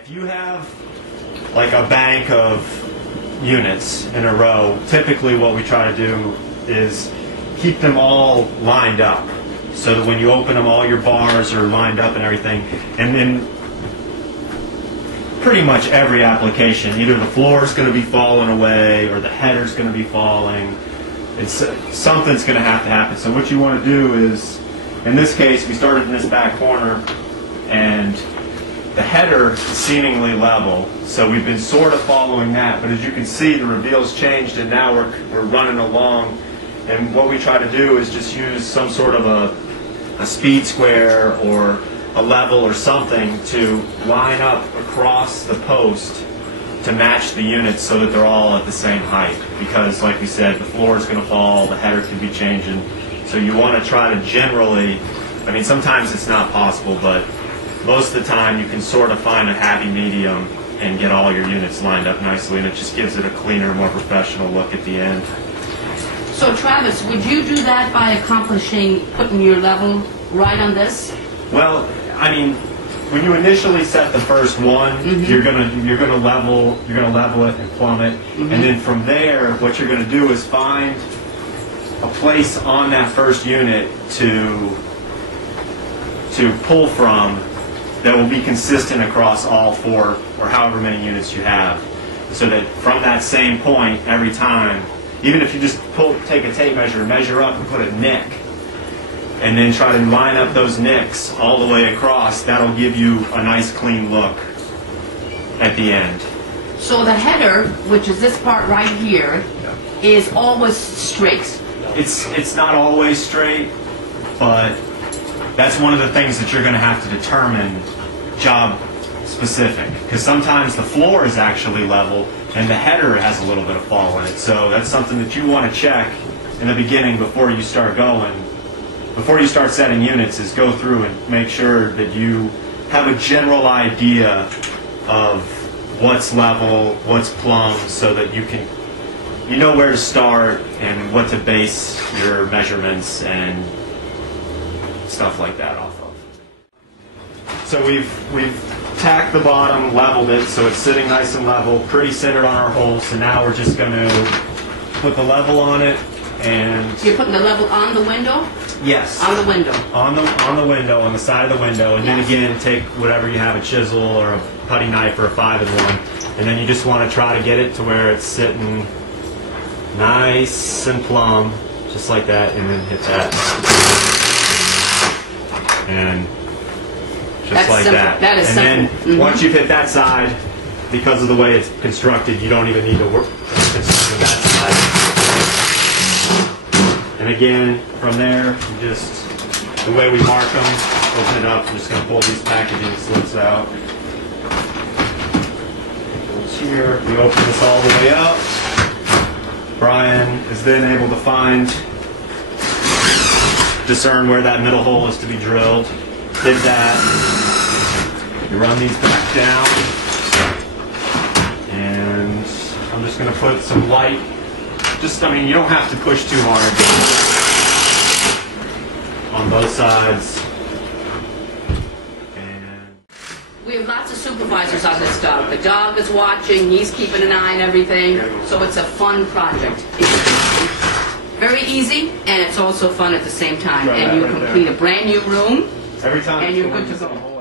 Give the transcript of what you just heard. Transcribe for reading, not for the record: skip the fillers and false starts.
If you have like a bank of units in a row, typically what we try to do is keep them all lined up so that when you open them, all your bars are lined up and everything. And then pretty much every application, either the floor is going to be falling away or the header's going to be falling. Something's going to happen. So what you want to do is, in this case, we started in this back corner and the header is seemingly level, so we've been sort of following that, but as you can see, the reveal's changed and now we're running along. And what we try to do is just use some sort of a speed square or a level or something to line up across the post to match the units so that they're all at the same height. Because like we said, the floor is going to fall, the header can be changing. So you want to try to generally, I mean sometimes it's not possible, but most of the time you can sort of find a happy medium and get all your units lined up nicely, and it just gives it a cleaner, more professional look at the end. So Travis, would you do that by accomplishing putting your level right on this? Well, I mean, when you initially set the first one, you're gonna level it and plumb it, and then from there, what you're gonna do is find a place on that first unit to pull from that will be consistent across all four or however many units you have, so that from that same point every time, even if you just take a tape measure, measure up and put a nick, and then try to line up those nicks all the way across, that'll give you a nice clean look at the end. So the header, which is this part right here, is always straight. It's not always straight, but that's one of the things that you're going to have to determine job specific, because sometimes the floor is actually level and the header has a little bit of fall in it. So that's something that you want to check in the beginning before you start going. Before you start setting units, is go through and make sure that you have a general idea of what's level, what's plumb, so that you know where to start and what to base your measurements and stuff like that off of. So we've tacked the bottom, leveled it, so it's sitting nice and level, pretty centered on our hole. So now we're just going to put the level on it. And you're putting the level on the window? Yes. On the window. On the window, on the side of the window, and then again take whatever you have, a chisel or a putty knife or a 5-in-1, and then you just want to try to get it to where it's sitting nice and plumb, just like that, and then hit that. And just that's like simple. that. That is and simple. Then once you've hit that side, because of the way it's constructed, you don't even need to work with that side. And again, from there, you just, the way we mark them, open it up. I'm just going to pull these packaging slips out. Here, we open this all the way up. Brian is then able to discern where that middle hole is to be drilled. Did that. You run these back down. And I'm just going to put some light. I mean, you don't have to push too hard on both sides. And we have lots of supervisors on this dog. The dog is watching, he's keeping an eye on everything, so it's a fun project. It's very easy, and it's also fun at the same time. And you complete a brand new room, every time and you're good to go.